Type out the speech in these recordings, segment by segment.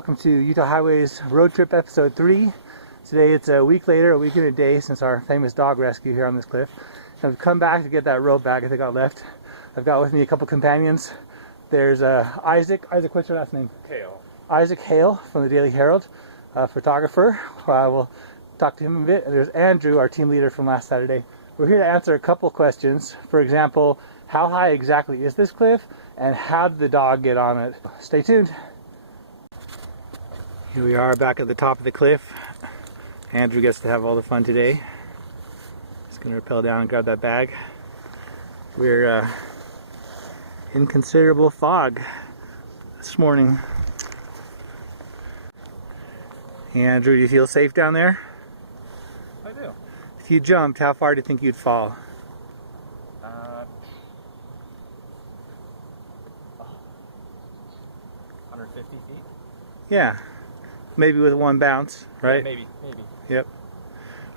welcome to Utah Highways Road Trip Episode 3. Today it's a week later, a week and a day since our famous dog rescue here on this cliff. And I've come back to get that rope back that got left. I've got with me a couple companions. There's Isaac. Isaac, what's your last name? Hale. Isaac Hale from the Daily Herald, photographer. We'll talk to him a bit. And there's Andrew, our team leader from last Saturday. We're here to answer a couple questions. For example, how high exactly is this cliff? And how did the dog get on it? Stay tuned. Here we are back at the top of the cliff. Andrew gets to have all the fun today. He's going to rappel down and grab that bag. We're in considerable fog this morning. Andrew, do you feel safe down there? I do. If you jumped, how far do you think you'd fall? 150 feet? Yeah. Maybe with one bounce, right? Maybe. Yep.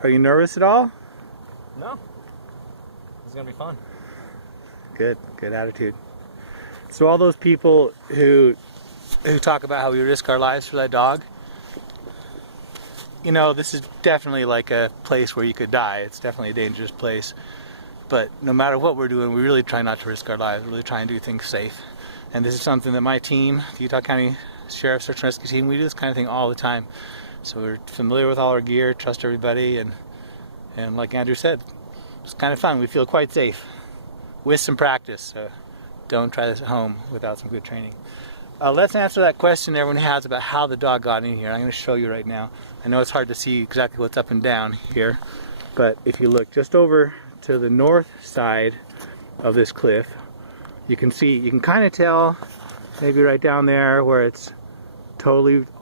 Are you nervous at all? No. It's going to be fun. Good attitude. So all those people who talk about how we risk our lives for that dog, you know, this is definitely like a place where you could die. It's definitely a dangerous place. But no matter what we're doing, we really try not to risk our lives. We really try and do things safe. And this is something that my team, the Utah County Sheriff's Search and Rescue Team, we do this kind of thing all the time. So we're familiar with all our gear, trust everybody, and like Andrew said, it's kind of fun. We feel quite safe with some practice. So don't try this at home without some good training. Let's answer that question everyone has about how the dog got in here. I'm going to show you right now. I know it's hard to see exactly what's up and down here, but if you look just over to the north side of this cliff, you can kind of tell maybe right down there where it's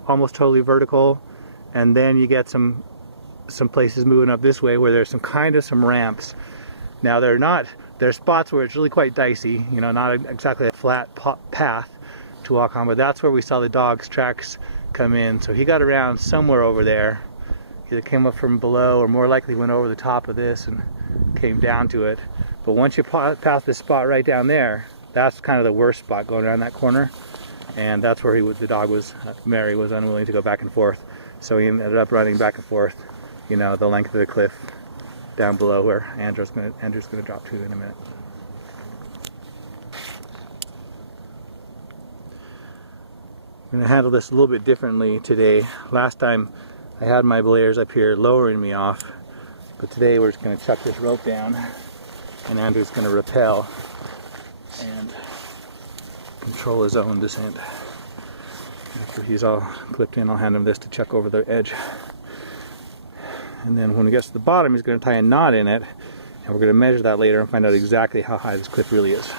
almost totally vertical, and then you get some places moving up this way where there's some ramps. Now there's spots where it's really quite dicey, you know, not exactly a flat path to walk on, but that's where we saw the dog's tracks come in. So he got around somewhere over there, either came up from below or more likely went over the top of this and came down to it. But once you pass this spot right down there, that's kind of the worst spot going around that corner, and that's where the dog was, Mary was unwilling to go back and forth, so he ended up running back and forth, you know, the length of the cliff down below where Andrew's going to drop to in a minute. I'm going to handle this a little bit differently today. Last time I had my belayers up here lowering me off, but today we're just going to chuck this rope down and Andrew's going to rappel and control his own descent. After he's all clipped in, I'll hand him this to chuck over the edge. And then when he gets to the bottom, he's going to tie a knot in it, and we're going to measure that later and find out exactly how high this cliff really is.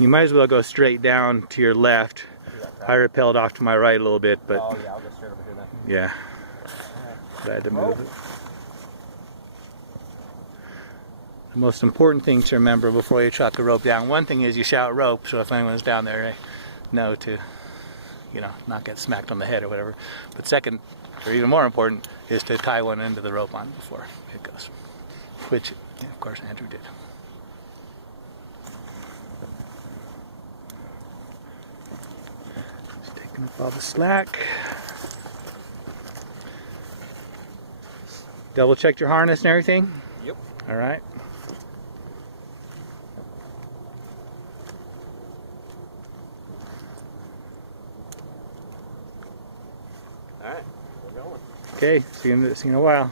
You might as well go straight down to your left. I rappelled off to my right a little bit, but oh yeah, I'll go straight over here then. Yeah. I had to move it. The most important thing to remember before you chuck a rope down, one thing is you shout rope, so if anyone's down there, they know to, you know, not get smacked on the head or whatever. But second, or even more important, is to tie one end of the rope on before it goes, which, yeah, of course, Andrew did. Just taking up all the slack. Double checked your harness and everything? Yep. All right. All right, we're going. Okay, see you in a while.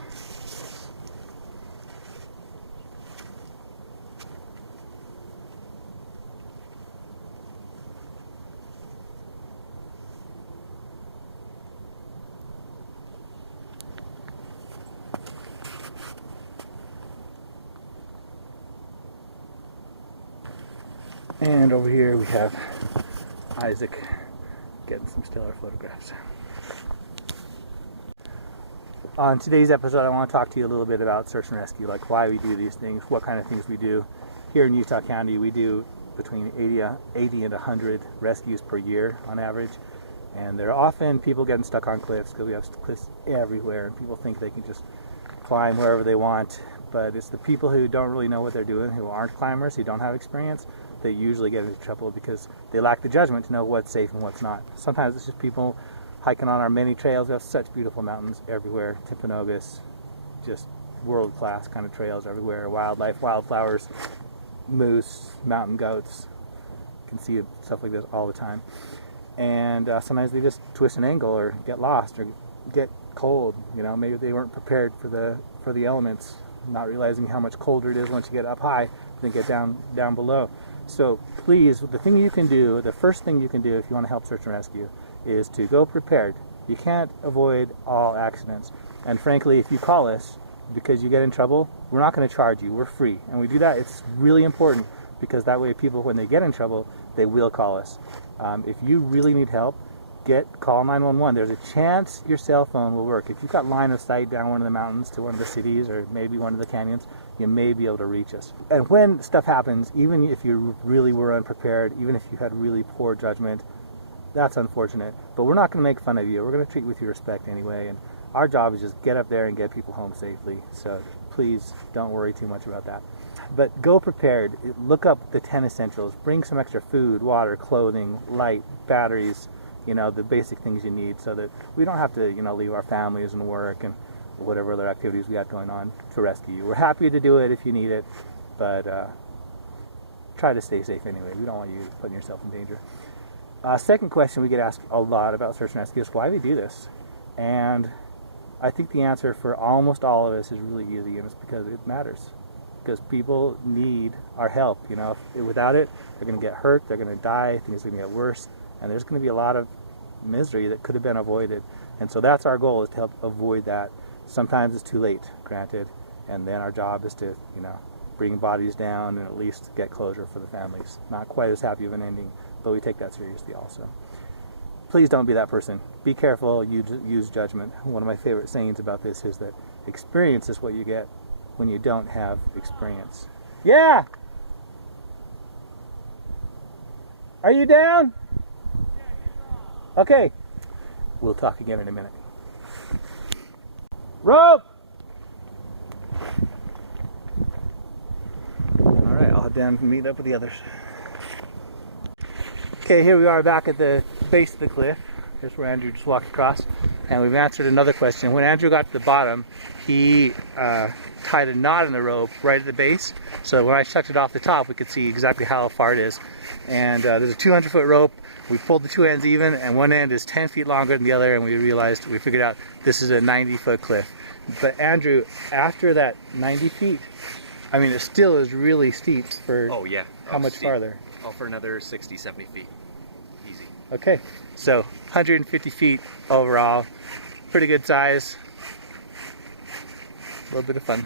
And over here we have Isaac getting some stellar photographs. On today's episode, I want to talk to you a little bit about search and rescue, like why we do these things, what kind of things we do. Here in Utah County, we do between 80 and 100 rescues per year on average. And there are often people getting stuck on cliffs because we have cliffs everywhere and people think they can just climb wherever they want. but it's the people who don't really know what they're doing, who aren't climbers, who don't have experience, that usually get into trouble because they lack the judgment to know what's safe and what's not. Sometimes it's just people hiking on our many trails. We have such beautiful mountains everywhere, Timpanogos, just world-class kind of trails everywhere, wildlife, wildflowers, moose, mountain goats. You can see stuff like this all the time. And sometimes they just twist an ankle or get lost or get cold. You know, maybe they weren't prepared for the elements, not realizing how much colder it is once you get up high than get down below. So please, the thing you can do, the first thing you can do if you want to help search and rescue is to go prepared. You can't avoid all accidents. And frankly, if you call us because you get in trouble, we're not going to charge you. We're free. And we do that. It's really important because that way people, when they get in trouble, they will call us. If you really need help, call 911. There's a chance your cell phone will work. If you've got line of sight down one of the mountains to one of the cities or maybe one of the canyons, you may be able to reach us. And when stuff happens, even if you really were unprepared, even if you had really poor judgment, that's unfortunate. But we're not going to make fun of you. We're going to treat you with your respect anyway. And our job is just get up there and get people home safely. So please don't worry too much about that. But go prepared. Look up the 10 essentials. Bring some extra food, water, clothing, light, batteries, the basic things you need so that we don't have to, leave our families and work and whatever other activities we got going on to rescue you. We're happy to do it if you need it, but try to stay safe anyway. We don't want you putting yourself in danger. Second question we get asked a lot about search and rescue is why we do this. And I think the answer for almost all of us is really easy, and it's because it matters. Because people need our help. Without it, they're going to get hurt, they're going to die, things are going to get worse, and there's going to be a lot of misery that could have been avoided. And so that's our goal, is to help avoid that. Sometimes it's too late, granted, and then our job is to, bring bodies down and at least get closure for the families. Not quite as happy of an ending, but we take that seriously also. Please don't be that person. Be careful, use judgment. One of my favorite sayings about this is that experience is what you get when you don't have experience. Yeah! Are you down? Okay. We'll talk again in a minute. Rope! Alright, I'll head down and meet up with the others. Okay, here we are back at the base of the cliff. Here's where Andrew just walked across. And we've answered another question. When Andrew got to the bottom, he tied a knot in the rope right at the base. So when I chucked it off the top, we could see exactly how far it is. And there's a 200-foot rope. We pulled the two ends even, and one end is 10 feet longer than the other, and we figured out this is a 90-foot cliff. But Andrew, after that 90 feet, I mean, it still is really steep for how much farther? Oh, for another 60, 70 feet. Easy. Okay, so 150 feet overall. Pretty good size. A little bit of fun.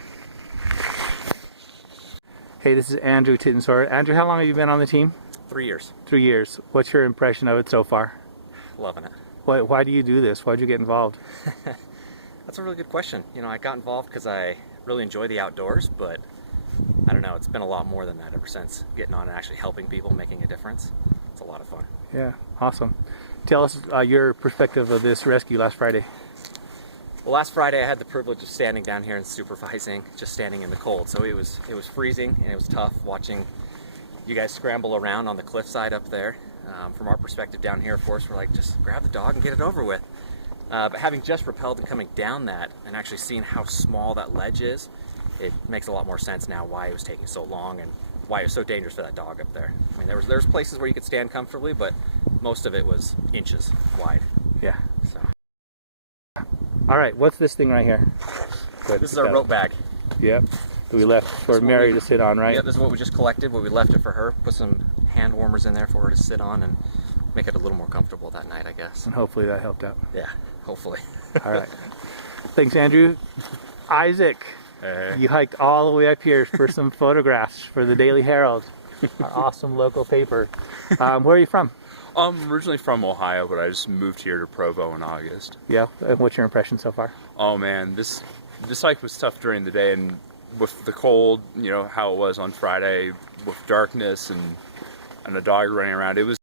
Hey, this is Andrew Tittensor. Andrew, how long have you been on the team? 3 years. 3 years. What's your impression of it so far? Loving it. Why do you do this? Why'd you get involved? That's a really good question. I got involved because I really enjoy the outdoors, but I don't know, it's been a lot more than that ever since getting on and actually helping people, making a difference. It's a lot of fun. Yeah, awesome. Tell us your perspective of this rescue last Friday. Well, last Friday I had the privilege of standing down here and supervising, just standing in the cold. So it was freezing and it was tough watching you guys scramble around on the cliffside up there. From our perspective down here, of course, we're like, just grab the dog and get it over with. But having just rappelled and coming down that and actually seeing how small that ledge is, it makes a lot more sense now why it was taking so long and why it was so dangerous for that dog up there. I mean, there's places where you could stand comfortably, but most of it was inches wide. Yeah. So. All right, what's this thing right here? This is our rope bag. Yep. That we left for Mary to sit on, right? Yeah, this is what we just collected, what we left it for her. Put some hand warmers in there for her to sit on and make it a little more comfortable that night, I guess. And hopefully that helped out. Yeah, hopefully. All right. Thanks, Andrew. Isaac, you hiked all the way up here for some photographs for the Daily Herald, our awesome local paper. Where are you from? I'm originally from Ohio, but I just moved here to Provo in August. Yeah, and what's your impression so far? Oh man, this hike was tough during the day, and with the cold, how it was on Friday, with darkness and a dog running around, it was